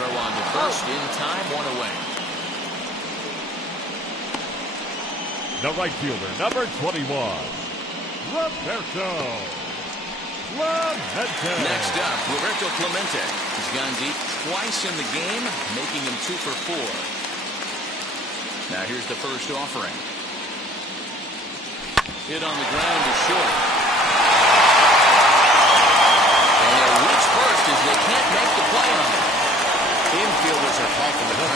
Throw on to first in time, one away. The right fielder, number 21, Roberto Clemente. Next up, Roberto Clemente. He's gone deep twice in the game, making him 2 for 4. Now here's the first offering. Hit on the ground to short. First as they can't make the play on it. Infielders are talking to the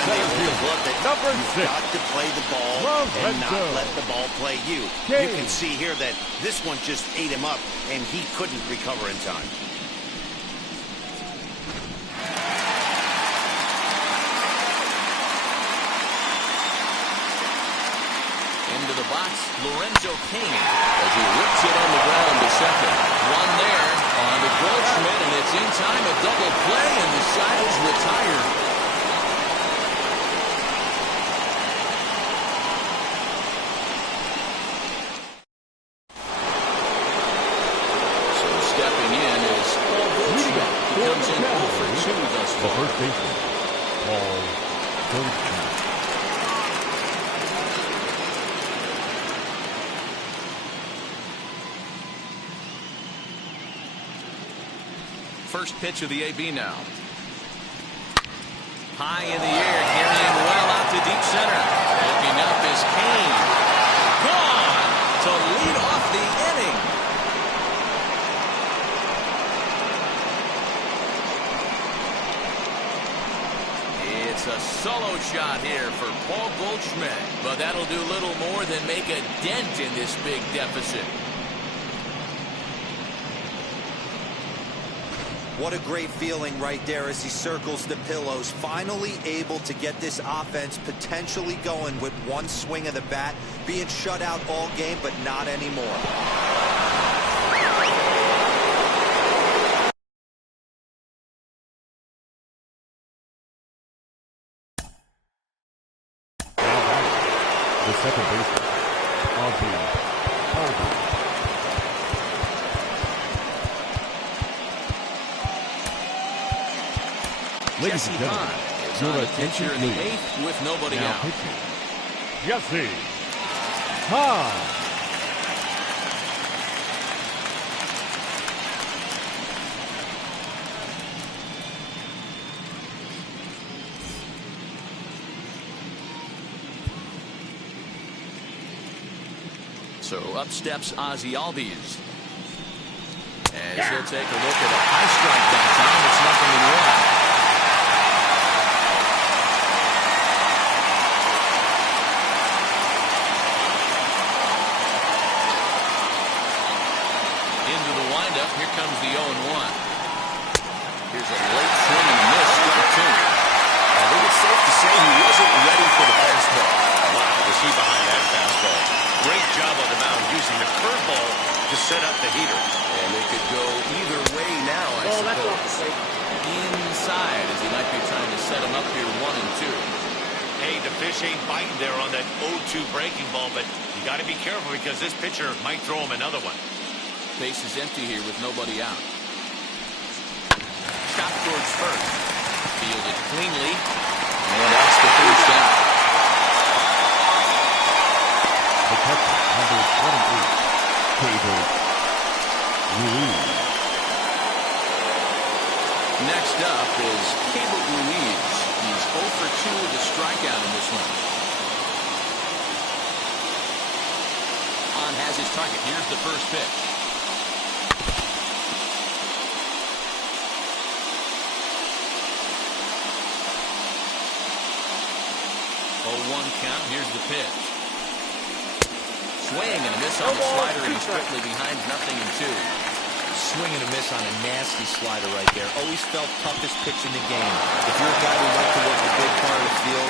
glove that you've got to play the ball and not let the ball play you. You can see here that this one just ate him up, and he couldn't recover in time. Into the box, Lorenzo Cain as he rips it on the ground to second. One there on the Goldschmidt, and it's in time, a double play, and the side is retired. So stepping in is Paul Goldschmidt. He comes in 0 for 2 thus far. The first baseman, Paul Goldschmidt. First pitch of the AB now. High in the air, carrying well out to deep center. Looking up is Cain. Gone to lead off the inning. It's a solo shot here for Paul Goldschmidt, but that'll do little more than make a dent in this big deficit. What a great feeling right there as he circles the pillows. Finally able to get this offense potentially going with one swing of the bat. Being shut out all game, but not anymore. The second baseman, Cavalry. Ladies and gentlemen, your attention in the 8th with nobody now out. pitching, Jesse Hahn. So up steps Ozzy Albies. As he'll take a look at a high strike that time. It's 0-1. Into the windup. Here comes the 0-1. Here's a late swing and a miss. Strike 2. I think it's safe to say he wasn't ready for the fastball. Wow, was he behind that fastball. Great job on the mound using the curveball to set up the heater. And it could go either way now, I suppose. Inside, as he might be trying to set him up here 1-2. Hey, the fish ain't biting there on that 0-2 breaking ball, but you got to be careful because this pitcher might throw him another one. Base is empty here with nobody out. Shot towards first. Fielded cleanly. And that's the first down. The catcher, number 28, Cavalry. Next up is Cavalry. He's 0 for 2 with a strikeout in this one. Has his target. Here's the first pitch. 0-1 count. Here's the pitch. Swing and a miss on the slider, and he's quickly behind 0-2. Swing and a miss on a nasty slider right there. Always felt toughest pitch in the game. If you're a guy who likes to work a big part of the field,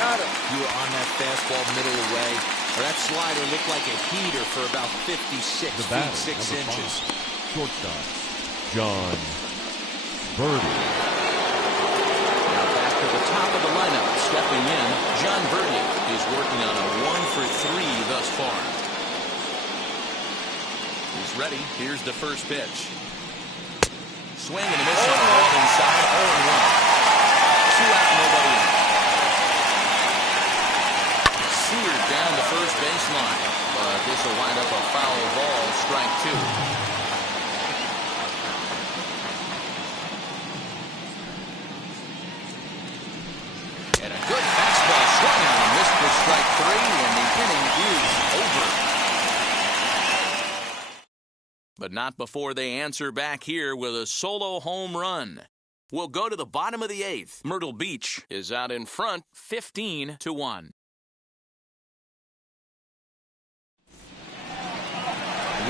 you were on that fastball middle away. Or that slider looked like a heater for about 56 The feet, batter, 6 inches. 5, shortstop, John Birdie. Now back to the top of the lineup. Stepping in, John Birdie is working on a 1 for 3 thus far. He's ready. Here's the first pitch. Swing and a miss on the left inside. 0-1. 2 out, nobody in. Seared down the first baseline, but this will wind up a foul ball, strike 2. And a good fastball swung on and missed for strike 3, and the inning is over. But not before they answer back here with a solo home run. We'll go to the bottom of the 8th. Myrtle Beach is out in front, 15-1.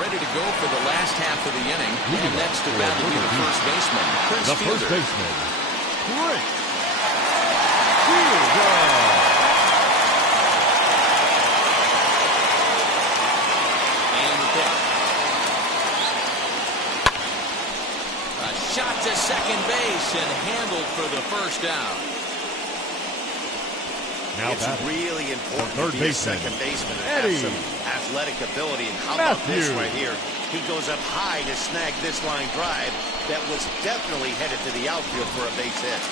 Ready to go for the last half of the inning. And next to bat will be the first baseman, Prince The Fielder. first baseman, Prince Fielder. And the pitch. A shot to second base and handled for the first out. Now It's batting, really important third to be a baseman, second baseman and Eddie have some athletic ability. And how about this Matthews. right here? He goes up high to snag this line drive that was definitely headed to the outfield for a base hit.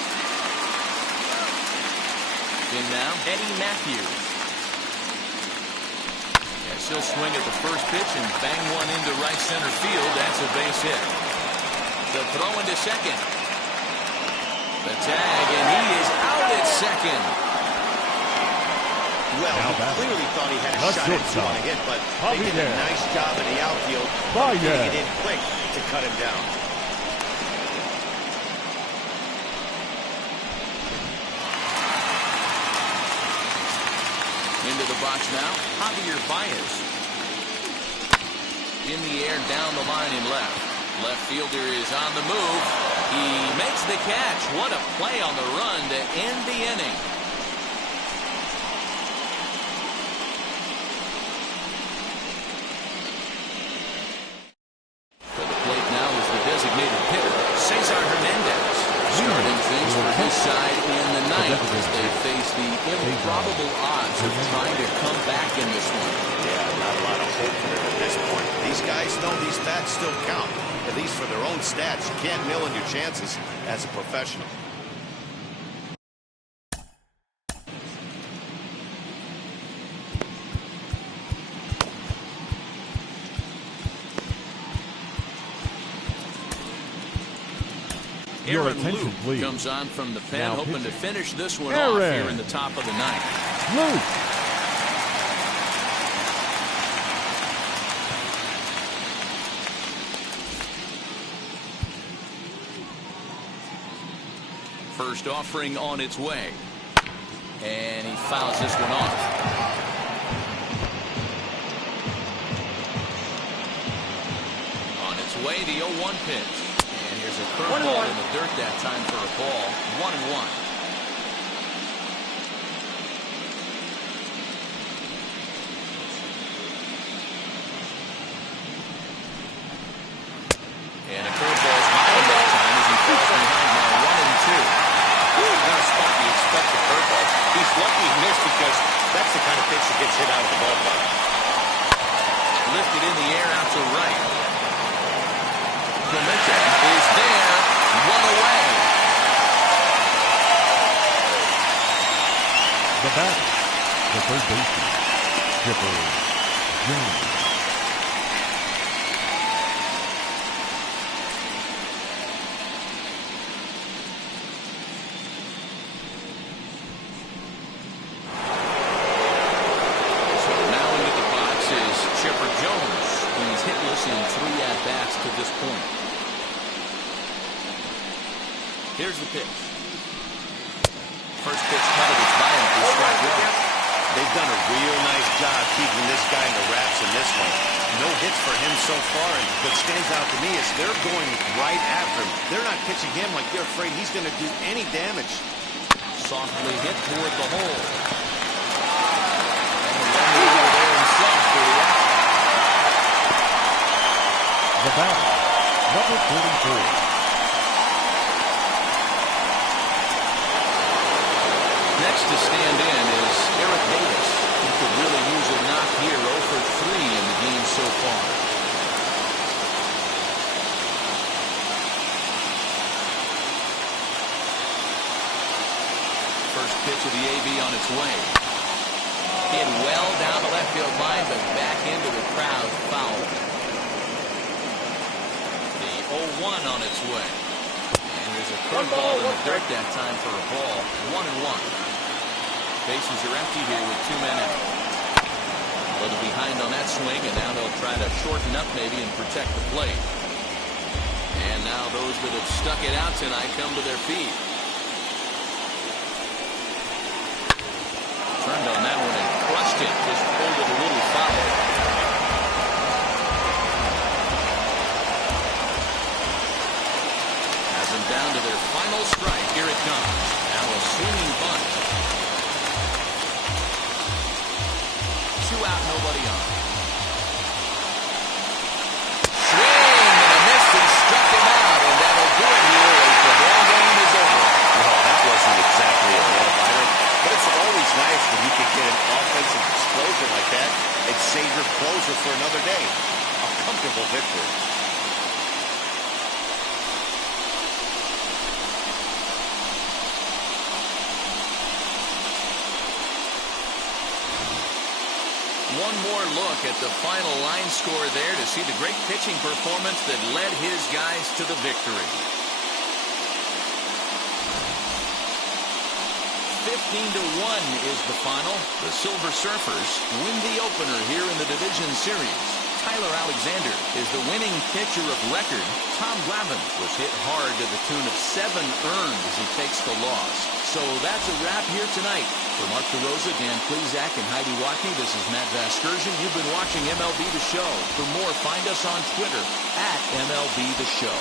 In now, Eddie Matthews. Yes, he'll swing at the first pitch and bang one into right center field. That's a base hit. The throw into second. The tag, and he is out at second. Well, he clearly thought he had a shot at two on a hit, but they did a nice job in the outfield getting it in quick to cut him down. Into the box now, Javier Baez. In the air, down the line and left. Left fielder is on the move. He makes the catch. What a play on the run to end the inning. For the plate now is the designated hitter, Cesar Hernandez. Starting things for his side in the ninth as they face the improbable odds of trying to come back in this one. Yeah, not a lot of hope for him at this point. These guys know these bats still count, at least for their own stats. You can't mill in your chances as a professional. Your Aaron attention, Luke please. comes on from the pen, Now hoping pitching. to finish this one Aaron. off here in the top of the ninth. Luke. First offering on its way. And he fouls this one off. On its way, the 0-1 pitch. And here's a curveball in the dirt that time for a ball. 1-1. And a curveball's high that time as he falls behind now 1-2. Not a spot you expect the curveball. He's lucky he missed because that's the kind of pitch that gets hit out of the ballpark. Lifted in the air out to right. Clemente is there, one away. The batter, the third baseman, Chipper Jones. To this point. Here's the pitch. First pitch covered, it's by him for strike one. They've done a real nice job keeping this guy in the wraps in this one. No hits for him so far, and what stands out to me is they're going right after him. They're not pitching him like they're afraid he's going to do any damage. Softly hit toward the hole. And the runner over there himself for the out. The batter, number 44. Next to stand in is Eric Davis. He could really use a knock here. 0 for 3 in the game so far. First pitch of the AB on its way. Hit well down the left field line, but back into the crowd, foul. 0-1 on its way. And there's a curveball in the dirt that time for a ball. 1-1. Bases are empty here with 2 men out. A little behind on that swing, and now they'll try to shorten up maybe and protect the plate. And now those that have stuck it out tonight come to their feet. Turned on that one and crushed it. Just pulled it a little foul. Down to their final strike. Here it comes. Now a swinging bunt. 2 out, nobody on. Swing and a miss. He struck him out, and that'll do it here as the ball game is over. Well, that wasn't exactly a nail-biter, but it's always nice when you can get an offensive explosion like that and save your closer for another day. A comfortable victory. One more look at the final line score there to see the great pitching performance that led his guys to the victory. 15-1 is the final. The Silver Surfers win the opener here in the division series. Tyler Alexander is the winning pitcher of record. Tom Glavine was hit hard to the tune of 7 earned as he takes the loss. So that's a wrap here tonight. For Mark DeRosa, Dan Plezak, and Heidi Watney, this is Matt Vasgersian. You've been watching MLB The Show. For more, find us on Twitter at MLB The Show.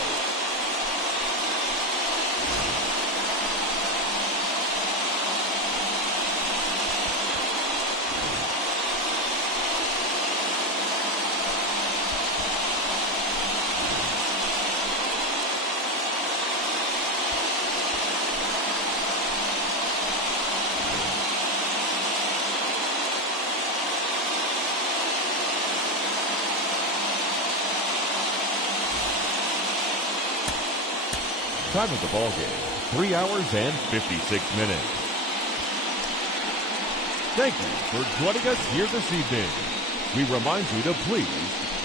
Time of the ball game, 3 hours and 56 minutes. Thank you for joining us here this evening. We remind you to please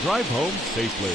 drive home safely.